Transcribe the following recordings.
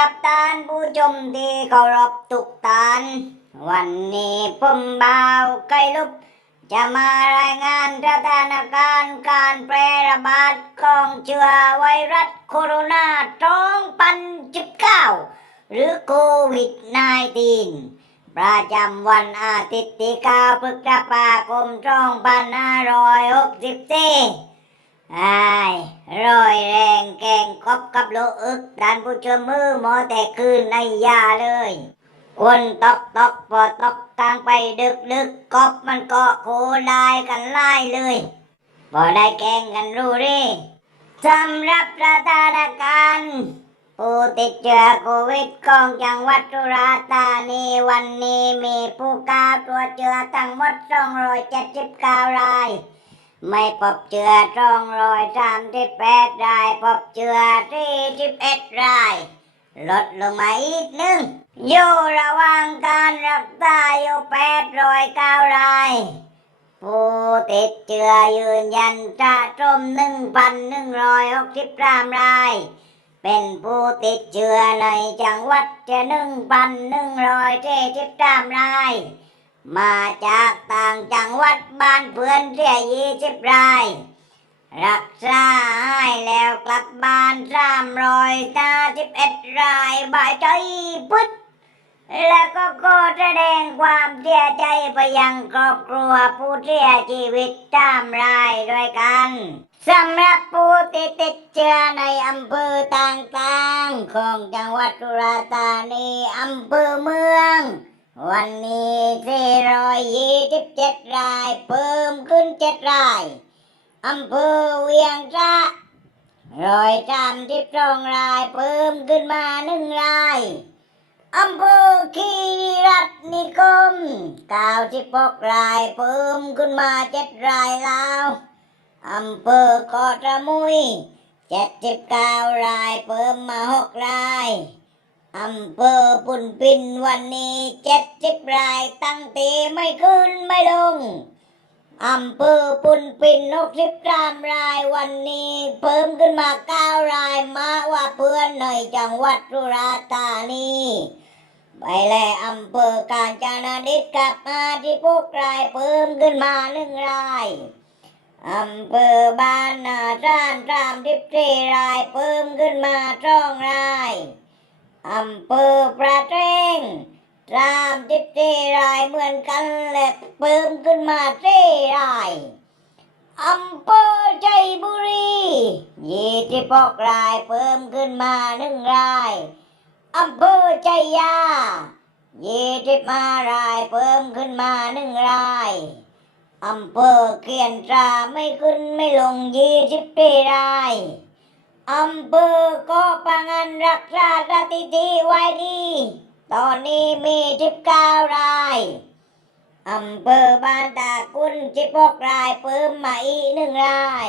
วัสดีครับท่านผู้ชมที่เคารพทุกท่าน วันนี้ผมบ่าวไก่ลุบจะมารายงานสถานการณ์การแพร่ระบาดของเชื้อไวรัสโคโรนา2019หรือโควิด -19 ประจำวันอาทิตย์ที่9พฤษภาคม2564 ไอ้รอยแรงแกงกบกับโลอึกดันผู้ชมมือหมอแต่คืนในยาเลยคนตอกตอกพอตอกกลางไปดึกดึกกบมันเกาะโคได้กันไล่เลยพอได้แกงกันรู้ดิสำหรับสถานการผู้ติดเชื้อโควิดของจังหวัดสุราษฎร์ธานีวันนี้มีผู้กาตัวจเชื้อทั้งหมด 279 ราย ไม่พบเชื้อสองรอยสามสิบแปดรายพบเชื้อสี่สิบเอ็ดราย ลดลงมาอีกหนึ่งอยู่ระหว่างการรักษาอยู่แปดร้อยเก้าราย ผู้ติดเชื้อยืนยันสะสมหนึ่งพันหนึ่งร้อยหกสิบสามราย เป็นผู้ติดเชื้อในจังหวัดจะหนึ่งพันหนึ่งร้อยเจ็ดสิบสามราย มาจากต่างจังหวัดบ้านเพื่อนเสียยี่สิบราย รักษาให้แล้วกลับบ้านสามร้อยห้าสิบเอ็ดรายบายใจปึ๊ดแล้วก็ขอแสดงความเสียใจไปยังครอบครัวผู้เสียชีวิตตามรายด้วยกันสำหรับผู้ที่ติดเชื้อในอำเภอต่างๆ ของจังหวัดสุราษฎร์ธานีอำเภอเมือง วันนี้427ราย เพิ่มขึ้น7ราย อำเภอเวียงสะร้อยสามสิบสองราย เพิ่มขึ้นมาหนึ่งรายอำเภอคีรีรัตนิคมเก้าสิบหกราย เพิ่มขึ้นมาเจ็ดรายแล้วอำเภอเกาะสมุยเจ็ดสิบเก้าราย เพิ่มมาหกราย อำเภอปุนปินวันนี้เจ็ดสิบรายตั้งตีไม่ขึ้นไม่ลง อำเภอปุนปินหกสิบสามรายวันนี้เพิ่มขึ้นมาเก้ารายมาว่าเพื่อนในจังหวัดสุราษฎร์ธานีไปแลอำเภอกาญจนดิตกลับมาที่พวกรายเพิ่มขึ้นมาหนึ่งรายอำเภอบ้านนาจ้านสามสิบสี่รายเพิ่มขึ้นมาสองราย อำเภอประเทงสามสิบสี่รายเหมือนกันและเพิ่มขึ้นมาสี่รายอำเภอใจบุรียี่สิบหกรายเพิ่มขึ้นมาหนึ่งรายอำเภอใจยายี่สิบห้ารายเพิ่มขึ้นมาหนึ่งรายอำเภอเกียนตราไม่ขึ้นไม่ลงยี่สิบสี่ราย อำเภอก็ปังันรักษาสถิติไว้ดี ตอนนี้มีสิบการายอำเภอบ้านตากุนสิบกรายเพิ่มมาอีกหนึ่งราย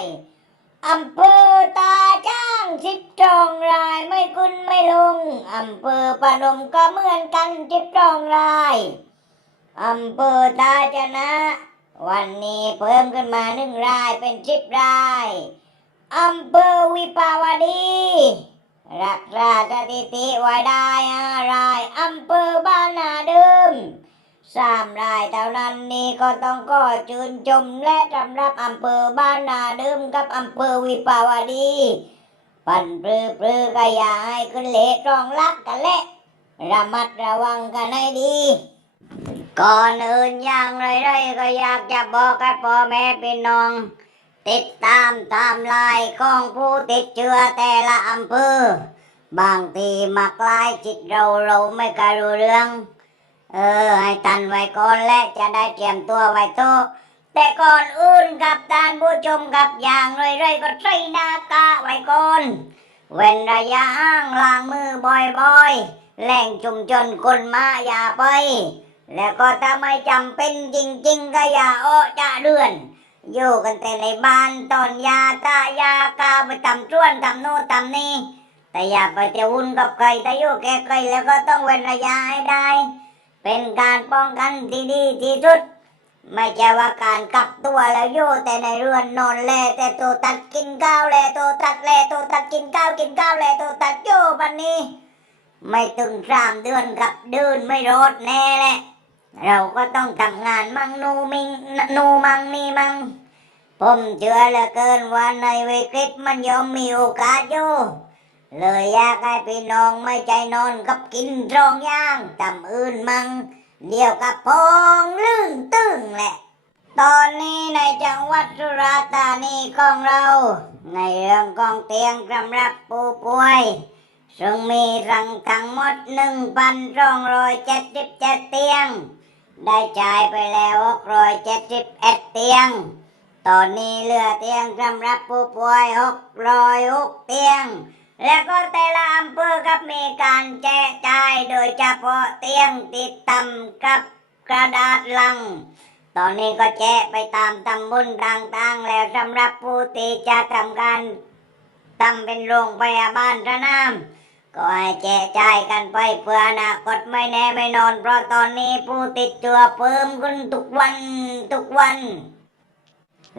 อำเภอตาจ้างสิบสองรายไม่ขึ้นไม่ลงอำเภอปนมก็เหมือนกันสิบสองรายอำเภอตาจนะ วันนี้เพิ่มขึ้นมาหนึ่งรายเป็นสิบราย อำเภอวิภาวดี รักษาสถิติไว้ได้ห้ารายอำเภอบ้านนาเดิมสามรายเท่านั้นนี่ก็ต้องก็ชื่นชมและสำหรับอำเภอบ้านนาเดิมกับอำเภอวิภาวดี ปันปลือปลือก็อย่าให้ขึ้นเละรองรักกันและระมัดระวังกันให้ดีก่อนอื่นอย่างไรๆก็อยากจะบอกให้พ่อแม่พี่น้อง ติดตามไทม์ไลน์ของผู้ติดเชื้อแต่ละอำเภอ บางทีมาใกล้จิตเราเราไม่กลรู้เรื่อง เออ ให้ตันไว้ก่อนและจะได้เตรียมตัวไว้โตแต่ก่อนอื่นกับทานผู้ชมกับอย่างไรๆก็ใส่หน้ากาไว้ก่อนเว้นระยะห่างล้างมือบ่อยๆแหล่งชุมชนคนมาอย่าไป แล้วก็ถ้าไม่จำเป็นจริงๆก็อย่าออกจากเรือน อยู่กันแต่ในบ้านตอนยาตายากาไปทำจ้วนทำโน่นทำนี่แต่อย่าไปเที่ยววุ่นกับใครแต่อยู่แก่ใครแล้วก็ต้องเว้นระยะให้ได้ เป็นการป้องกันที่ดีที่สุด ไม่ใช่ว่าการกักตัวแล้วอยู่แต่ในเรือนนอนแลแต่ตัวตัดกินข้าวแลตัวตัดแลตัวตัดกินข้าวกินข้าวแลตัวตัดอยู่ปันนี้ ไม่ถึงสามเดือนกับเดินไม่รอดแน่แหละ เราก็ต้องทำงานมั่งนูมิงนูมังนี่มัง ผมเชื่อเหลือเกินว่าในวิกฤตมันย่อมมีโอกาสอยู่เลยอยากให้พี่น้องไม่ใจนอนกับกินรองย่างทำอื่นมัง เดียวกับพองลื่นตึงแหละ ตอนนี้ในจังหวัดสุราษฎร์ธานีของเรา ในเรื่องของเตียงสำหรับผู้ป่วย ซึ่งมีรังทั้งหมดหนึ่งพันสองร้อยเจ็ดสิบเจ็ดเตียง ได้จ่ายไปแล้วหกร้อยเจ็ดสิบเอ็ดเตียง ตอนนี้เหลือเตียงสำหรับผู้ป่วยหกร้อยหกเตียง แล้วก็แต่ละอำเภอกับมีการแจกจ่ายโดยเฉพาะเตียงติดตำกับกระดาษลัง ตอนนี้ก็แจกไปตามตำบลต่างๆ แล้วสำหรับผู้ที่จะทำการทำเป็นโรงพยาบาลสนาม ก็ให้แจกจ่ายกันไปเพื่ออนาคตไม่แน่ไม่นอน เพราะตอนนี้ผู้ติดเชื้อเพิ่มขึ้นทุกวันทุกวัน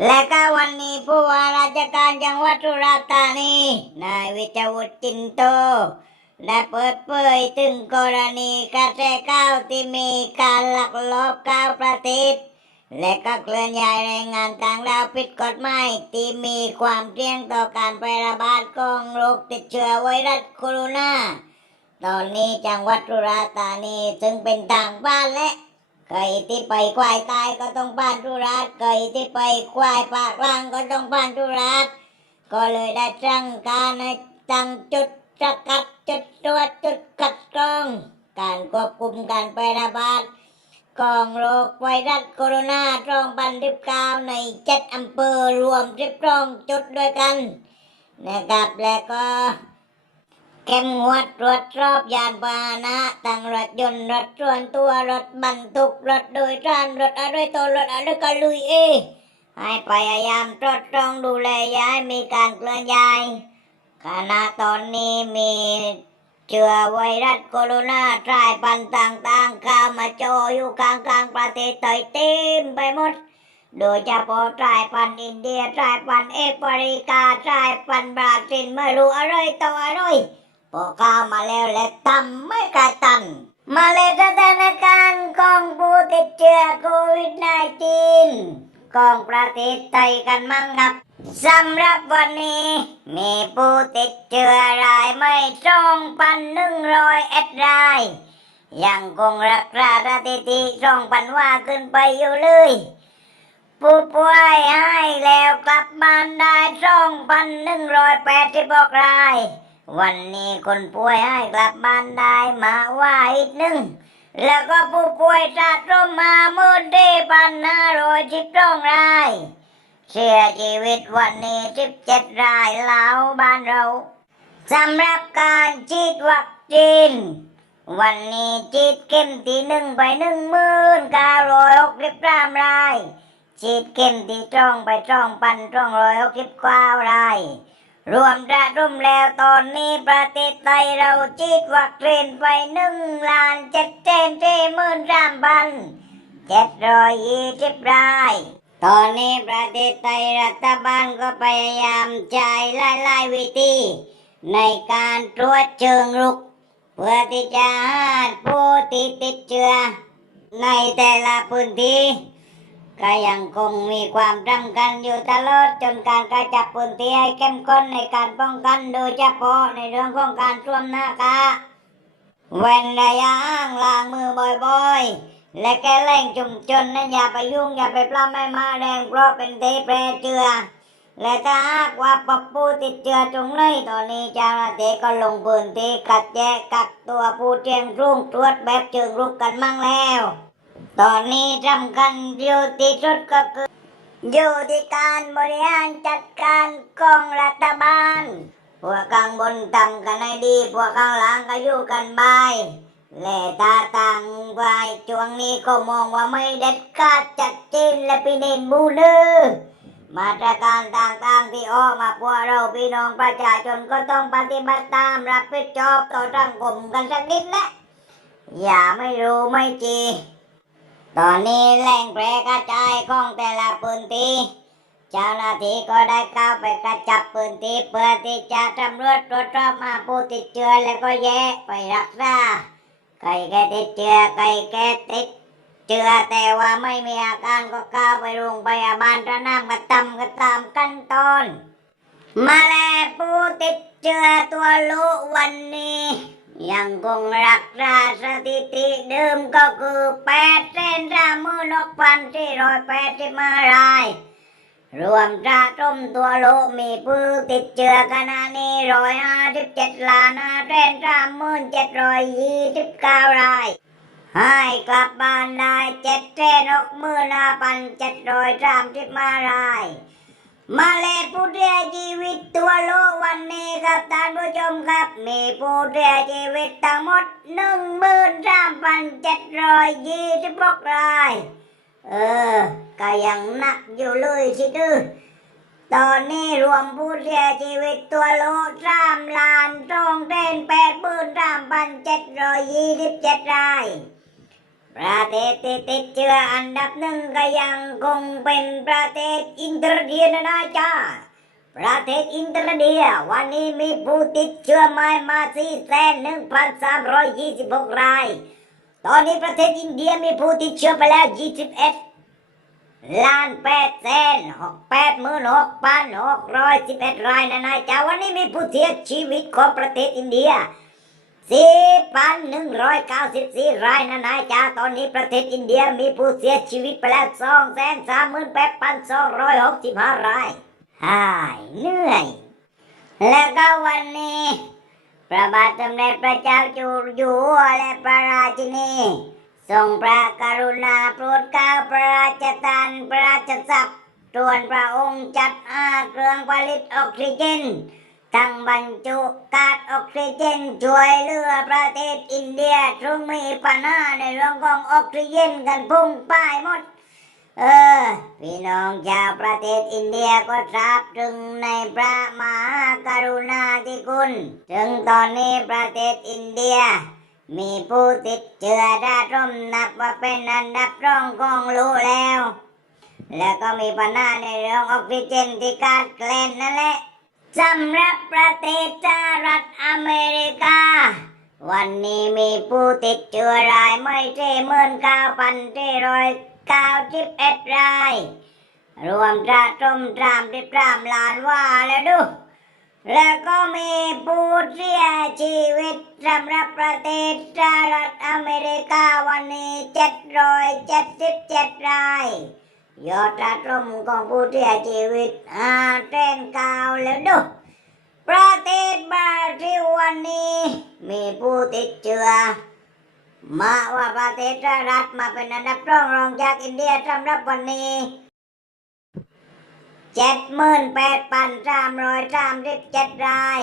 และก็วันนี้ผู้ว่าราชการจังหวัดสุราษฎร์ธานีนายวิจวุฒิจินโตได้เปิดเผยถึงกรณีกระแสข้าวที่มีการลักลอบข้าวประเทศ และก็เคลื่อนย้ายแรงงานต่างดาวผิดกฎหมายที่มีความเสี่ยงต่อการแพร่ระบาดของโรคติดเชื้อไวรัสโคโรนาตอนนี้จังหวัดสุราษฎร์ธานีจึงเป็นทางบ้านและเคยที่ไปควายตายก็ต้องบ้านสุราษฎร์เคยที่ไปควายปากล่างก็ต้องบ้านสุราษฎร์ก็เลยได้จังการให้ตั้งจุดสกัดจุดตรวจจุดคัดกรอง การควบคุมการแพร่ระบาด กองโรคไวรัสโคโรนาตรองบันทึกกาวในเจ็ดอำเภอรวมสิบรองจุดด้วยกัน นะครับ และก็เข้มงวดตรวจสอบยานพาหนะตั้งรถยนต์รถส่วนตัวรถบรรทุกรถโดยสารรถอะไรตัวรถอะไรก็ลุยเอให้พยายามตรวจตรองดูแลย่าให้มีการเคลื่อนย้ายขณะตอนนี้มี เชื้อไวรัสโคโรนาสายพันธุ์ต่างๆ เข้ามาโจอยู่กลางกลางประเทศไทยเต็มไปหมด โดยเฉพาะสายพันธุ์อินเดียสายพันธุ์เอฟริกาสายพันธุ์บราซิลไม่รู้อะไรต่ออะไรพอเข้ามาแล้วและทำไม่กระตันมาเลยสถานการณ์ของผู้ติดเชื้อโควิด -19 ของประเทศไทยกันมั่งครับ สำหรับวันนี้ มีผู้ติดเชื้อรายไม่ตรงพันหนึ่งร้อยเอ็ดราย ยังคงรักษาสถิติสองพันว่าขึ้นไปอยู่เลย ผู้ป่วยให้แล้วกลับบ้านได้สองพันหนึ่งร้อยแปดสิบกราย วันนี้คนป่วยให้กลับบ้านได้มาว่าอีกหนึ่งแล้วก็ผู้ป่วยสะสมมาหมื่นที่พันห้าร้อยสิบสองราย เสียชีวิตวันนี้สิบเจ็ดรายแล้วบ้านเราสำหรับการฉีดวัคซีนวันนี้ฉีดเข็มที่หนึ่งไปหนึ่งหมื่นเก้าร้อยหกสิบสามรายฉีดเข็มที่จองไปจองพันจองร้อยหกสิบเก้ารายรวมระดมแล้วตอนนี้ประเทศไทยเราฉีดวัคซีนไปหนึ่งล้านเจ็ดแสนสี่หมื่นสามพันเจ็ดร้อยยี่สิบราย ตอนนี้ประเทศไทยรัฐบาลก็พยายามใช้หลายๆวิธี ในการตรวจเชิงรุก เพื่อที่จะหาผู้ที่ติดเชื้อในแต่ละพื้นที่ ก็ยังคงมีความจำกันอยู่ตลอดจนการกระจับพื้นที่ให้เข้มข้นในการป้องกันโดยเฉพาะในเรื่องของการสวมหน้ากากเว้นระยะห่างล้างมือบ่อยๆ และแก้แรงจุ่มจนนั้นอย่าไปยุ่งอย่าไปปล้ำให้มาแรงเพราะเป็นเทแพร่เชื้อและถ้าหากว่าปบผู้ติดเชื้อตรงไหนตอนนี้เจ้าหน้าที่ก็ลงพื้นที่กัดแยกกักตัวผู้เจียงรุ่งตรวจแบบเชิงรุกกันมั่งแล้ว ตอนนี้สำคัญอยู่ที่สุดก็คืออยู่ที่การบริหารจัดการของรัฐบาล พวกข้างบนทำกันให้ดี พวกข้างหลังก็อยู่กันบาย และตาต่างวายช่วงนี้ก็มองว่าไม่เด็ดขาดจัดเจนและปีเนนบูลือมาตรการต่างๆที่ออกมาพวกเราพี่น้องประชาชนก็ต้องปฏิบัติตามรับผิดชอบต่อสังคมกันสักนิดแหละ อย่าไม่รู้ไม่จีตอนนี้แหล่งแพร่กระจายของแต่ละพื้นที่เจ้าหน้าที่ก็ได้เข้าไปกระจับพื้นที่เพื่อที่จะตำรวจตรวจสอบมาผู้ติดเชื้อแล้วก็แยกไปรักษา ใครแก่ติดเชื้อใครแก่ติดเชื้อแต่ว่าไม่มีอาการก็เข้าไปโรงพยาบาลระนามกระตำกระตามขั้นตอนมาแลผู้ติดเชื้อตัวลุวันนี้ ยังคงรักษาสถิติเดิมก็คือแปดเส้นสามหมื่นกพันสี่ร้อยแปดสิบห้าราย รวมสะสมตัวโลกมีผู้ติดเชื้อขณะนี้ร้อยห้าสิบเจ็ดล้านห้าแสนสามหมื่นเจ็ดร้อยยี่สิบเก้าราย ให้กลับบ้านได้เจ็ดแสนหกหมื่นห้าพันเจ็ดร้อยสามสิบห้าราย มาเลผู้เสียชีวิตตัวโลกวันนี้ครับท่านผู้ชมครับ มีผู้เสียชีวิตทั้งหมดหนึ่งหมื่นสามพันเจ็ดร้อยยี่สิบหกราย เออก็ยังหนักอยู่เลยสิดื้อตอนนี้รวมผู้เสียชีวิตตัวโลสามล้านสองแสนแปดหมื่นสามพันเจ็ดร้อยยี่สิบเจ็ดราย ประเทศที่ติดเชื้ออันดับหนึ่งก็ยังคงเป็นประเทศอินเดียนะนะจ๊ะประเทศอินเดียวันนี้มีผู้ติดเชื้อใหม่มาสี่แสนหนึ่งพันสามร้อยยี่สิบหกราย ตอนนี้ประเทศอินเดียมีผู้ติดเชื้อไปแล้วยี่สิบเอ็ดล้านแปดแสนหกแปดหมื่นหกพันหกร้อยสิบเอ็ดรายนะนะจ๊ะวันนี้มีผู้เสียชีวิตของประเทศอินเดียสี่พันหนึ่งร้อยเก้าสิบสี่รายนะนายจ้าตอนนี้ประเทศอินเดียมีผู้เสียชีวิตไปแล้วสองแสนสามหมื่นแปดพันสองร้อยหกสิบห้ารายหายเหนื่อย แล้วก็วันนี้ พระบาทสมเด็จพระเจ้าอยู่อยู่หัวและพระราชินีทรงพระกรุณาโปรดเกล้าพระราชทานพระราชทรัพย์ส่วนพระองค์จัดอาเครื่องผลิตออกซิเจนทั้งบรรจุก๊าซออกซิเจนช่วยเหลือประเทศอินเดียซึ่งมีปัญหาในเรื่องของออกซิเจนกันพุ่งป้ายหมด เออพี่น้องชาวประเทศอินเดียก็ทราบถึงในพระมหากรุณาธิคุณ ถึงตอนนี้ประเทศอินเดีย มีผู้ติดเชื้อด้ร่มนับว่าเป็นอันดับรองของโลกแล้ว แล้วก็มีปัญหาในเรื่องออกซิเจนที่ขาดแคลนนั่นแหละสำหรับประเทศสหรัฐอเมริกา วันนี้มีผู้ติดเชื้อรายไม่ใช่หมื่นเก้าพันสี่ร้อย เก้าสิบเอ็ดราย รวมสะสมสามสิบสามล้านว่าแล้วดู แล้วก็มีผู้เสียชีวิตสำหรับประเทศสหรัฐอเมริกาวันนี้เจ็ดร้อยเจ็ดสิบเจ็ดรายยอดสะสมของผู้เสียชีวิตห้าแสนเก้าแล้วดู ประเทศบราซิลวันนี้ มีผู้ติดเชื้อ มาว่าประเทศรัฐมาเป็นอันดับรองรองจากอินเดียสำหรับวันนี้เจ็ดหมื่นแปดพันสามร้อยสามสิบเจ็ดราย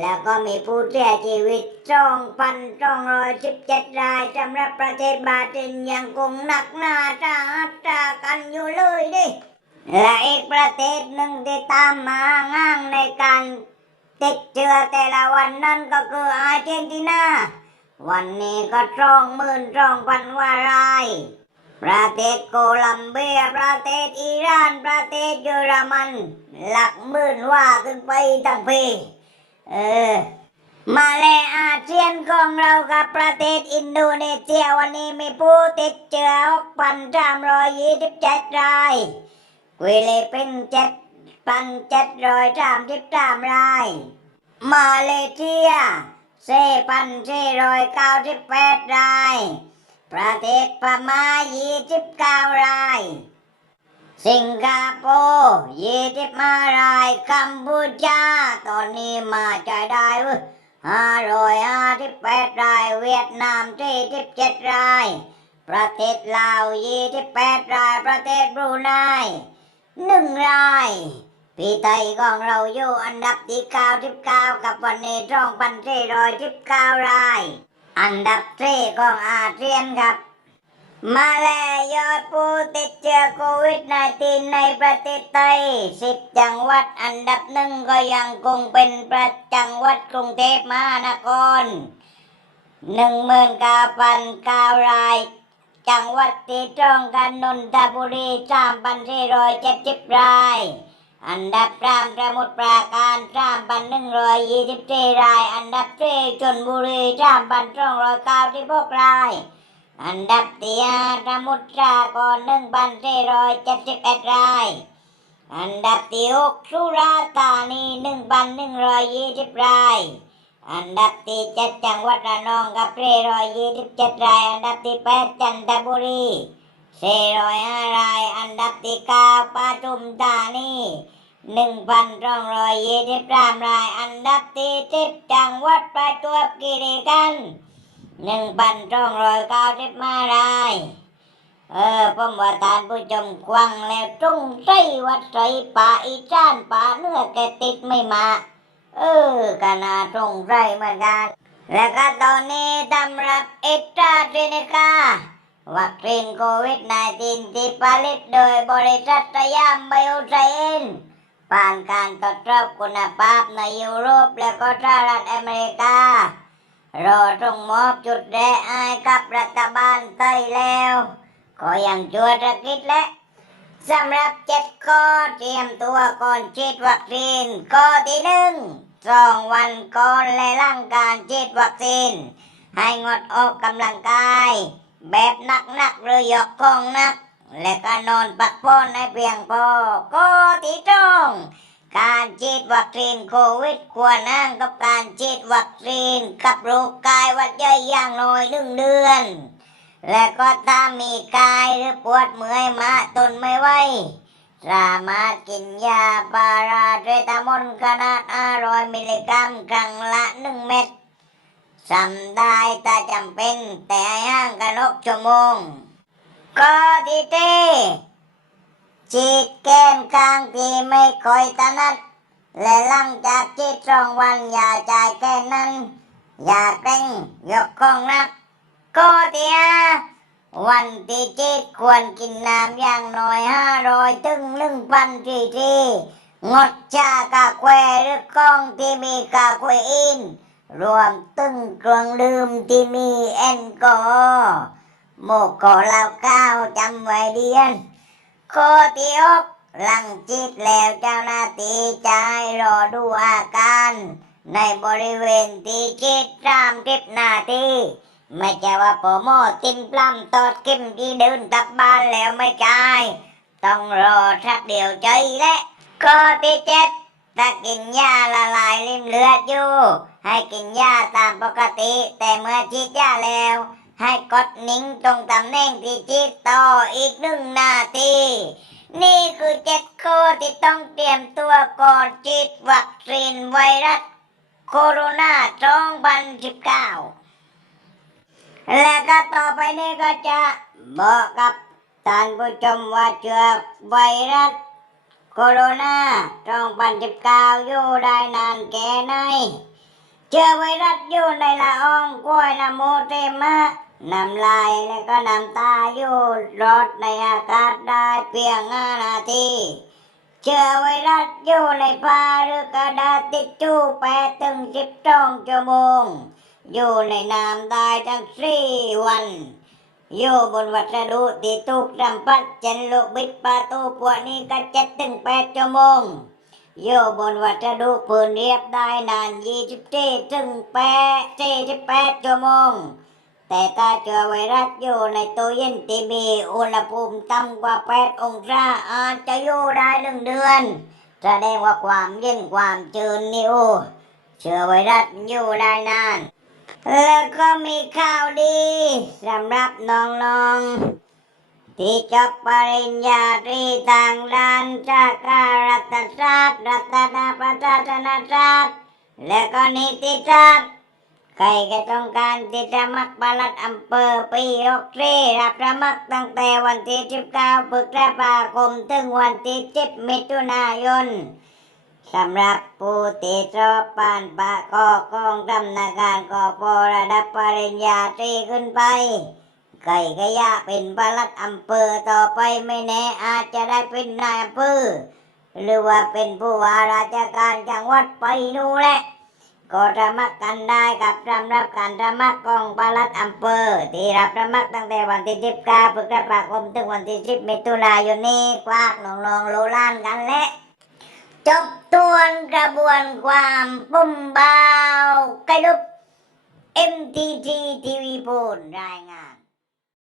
แล้วก็มีผู้เสียชีวิตสองพันสองร้อยสิบเจ็ดรายสำหรับประเทศบาซิลยังคงหนักหนาสาหัสสากันอยู่เลยดิและอีกประเทศหนึ่งที่ตามมาง่างในการติดเชื้อแต่ละวันนั่นก็คืออาร์เจนตินา วันนี้ก็สองหมื่นสองพันวารายประเทศโคลัมเบียประเทศอิหร่านประเทศเยอรมัน หลักหมื่นว่าขึ้นไปทั้งปีเออมาเลอาเซียนของเรากับประเทศอินโดนีเซียวันนี้มีผู้ติดเชื้อ6,327รายฟิลิปปินส์เจ็ดพันเจ็ดรอยสามสิบสามราย มาเลเซีย สี่พันสี่ร้อยเก้าสิบแปดราย ประเทศพม่ายี่สิบเก้าราย สิงคโปร์ยี่สิบห้าราย กัมพูชา ตอนนี้มาใจได้เว้ยห้าร้อยห้าสิบแปดราย เวียดนามสี่สิบเจ็ดราย ประเทศลาวยี่สิบแปดราย ประเทศบรูไนหนึ่งราย พี่ไทยของเราอยู่อันดับที่เก้าสิบเก้ากับวันนี้สองพันสี่ร้อยสิบเก้าราย อันดับสี่ของอาเซียนครับ มาแล้วยอดผู้ติดเชื้อโควิด -19 ในประเทศไทยสิบจังหวัดอันดับหนึ่งก็ยังคงเป็นประจังหวัดกรุงเทพมหานครหนึ่งหมื่นเก้าพันเก้าราย จังหวัดที่ตรงกันนนทบุรีสามพันสี่ร้อยเจ็ดสิบราย อันดับสามสมุทรปราการสามพันหนึ่งร้อยยี่สิบสี่ราย อันดับสี่ชนบุรีสามพันสองร้อยเก้าสิบหกราย อันดับที่ห้าสมุทราครหนึ่งพันสี่ร้อยเจ็ดสิบเอ็ดราย อันดับที่หกสุราษฎร์ธานีหนึ่งพันหนึ่งร้อยยี่สิบราย อันดับที่เจ็ดจังหวัดระนองกับสี่ร้อยยี่สิบเจ็ดราย อันดับที่แปดจันทบุรีสี่ร้อยห้าราย อันดับที่เก้าปทุมธานี หนึ่งพันสองร้อยยี่สิบสามรายอันดับที่สิบจังหวัดประจวบคีรีขันธ์หนึ่งพันสองร้อยเก้าสิบห้าราย เออผมว่าทานผู้ชมควังแล้วจงใจวัดใส่ป่าอีจ้านป่าเนื้อแกติดไม่มา เออก็น่าสงสัยเหมือนกัน และก็ตอนนี้สำหรับเอตราเซเนกาวัคซีนโควิด -19 ที่ผลิตโดยบริษัทสยามไบโอไซเอนซ์ ผ่านการทดสอบคุณภาพในยุโรปและก็สหรัฐอเมริกา รอส่งมอบจุดแรกให้กับรัฐบาลไทยแล้วก็ยังช่วยธุรกิจและสำหรับเจ็ดข้อเตรียมตัวก่อนฉีดวัคซีนข้อที่หนึ่งสองวันก่อนและหลังการฉีดวัคซีน ให้งดออกกำลังกาย แบบหนักๆหรือยอกของหนัก และก็นอนพักผ่อนให้เพียงพอข้อที่สองการฉีดวัคซีนโควิดควรนั่งกับการฉีดวัคซีนกับโรคกายวัดใหญ่อย่างน้อยหนึ่งเดือน และก็ถ้ามีกายหรือปวดเมื่อยมาทนไม่ไหวสามารถกินยาปาราเทตามอลขนาด500มิลลิกรัมครั้งละหนึ่งเม็ดทำได้ถ้าจำเป็นแต่ให้ห่างกันกชั่วโมง ก็ที่เต้ฉีดแก้มข้างที่ไม่ค่อยถนัดและหลังจากฉีดสองวันอย่าจ่ายแค่นั้น อย่าเกร็งยกของนักก็ที่ห้าวันที่จ็ดควรกินน้ำอย่างน้อยห้าร้อยถึงหนึ่งพันซีซีงดชากาแฟหรือกล้องที่มีกาเฟอีนรวมตึงเครื่องดื่มที่มีแอลกอฮอล์ โมกโกเล้าก้าวจำไว้เดียนข้อที่หกหลังจิตแล้วเจ้าหน้าที่จะให้รอดูอาการในบริเวณที่จิตสามสิบนาทีไม่ใช่ว่าพอหมติมปล้ำตอดกิมที่เดินกลับบ้านแล้วไม่ใช่ต้องรอสักเดียวใจและข้อที่เจ็ดถ้ากินยาละลายริมเลือดอยู่ ให้กินยาตามปกติ แต่เมื่อฉีดยาแล้ว ให้กดนิ่งตรงตำแหน่งที่ฉีดต่ออีกหนึ่งนาที นี่คือเจ็ดข้อที่ต้องเตรียมตัวก่อนฉีดวัคซีนไวรัสโคโรนา2019 และก็ต่อไปนี้ก็จะบอกกับท่านผู้ชมว่าเชื้อไวรัสโคโรนา2019 อยู่ได้นานแค่ไหนเชื้อไวรัสอยู่ในละอองกล้วยน้ำมูกเตมะ น้ำลายและก็น้ำตาอยู่รอดในอากาศได้เพียงห้านาทีเชื้อไวรัสอยู่ในผ้าหรือกระดาษทิชชู่แปดถึงสิบสองชั่วโมง อยู่ในน้ำได้ทั้งสี่วัน อยู่บนวัสดุที่ถูกสัมผัสเช่นลูกบิดประตูพวกนี้ก็เจ็ดถึงแปดชั่วโมง อยู่บนวัสดุพื้นเรียบได้นานยี่สิบสี่ถึงแปดสี่สิบแปดชั่วโมง แต่ถ้าเชื้อไวรัสอยู่ในตู้เย็นที่มีอุณหภูมิต่ำกว่าแปดองศาอาจจะอยู่ได้หนึ่งเดือน แสดงว่าความเย็นความจืดนี่โอ้เชื้อไวรัสอยู่ได้นาน แล้วก็มีข่าวดีสำหรับน้องๆ ที่จบปริญญาตรีทางด้านจาการัฐศาสตร์รัตนประศาสนศาสตร์และก็นิติศาสตร์ ใครก็ต้องการที่จะมักปลัดอำเภอปีหกสี่รับสมัครตั้งแต่วันที่ 19พฤษภาคมถึงวันที่ 10 มิถุนายนสำหรับผู้ที่สอบผ่านปะกอกองทำนาการกอพอระดับปริญญาตรีขึ้นไปไก่ก็อยากเป็นปลัดอำเภอต่อไปไม่แน่อาจจะได้เป็นนายอำเภอหรือว่าเป็นผู้ว่าราชการจังหวัดไปนู่นแหละ ก็สมัดกันได้กับสำหรับการระมัดกองปลัดอำเภอ ที่รับระมัดตั้งแต่วันที่19พฤษภาคมถึงวันที่10มิถุนายนนี้กวากน้องๆโลลานกันและจบทวนกระบวนความปุ่มเบาไกลุบ MTT ทีวีพูนรายงาน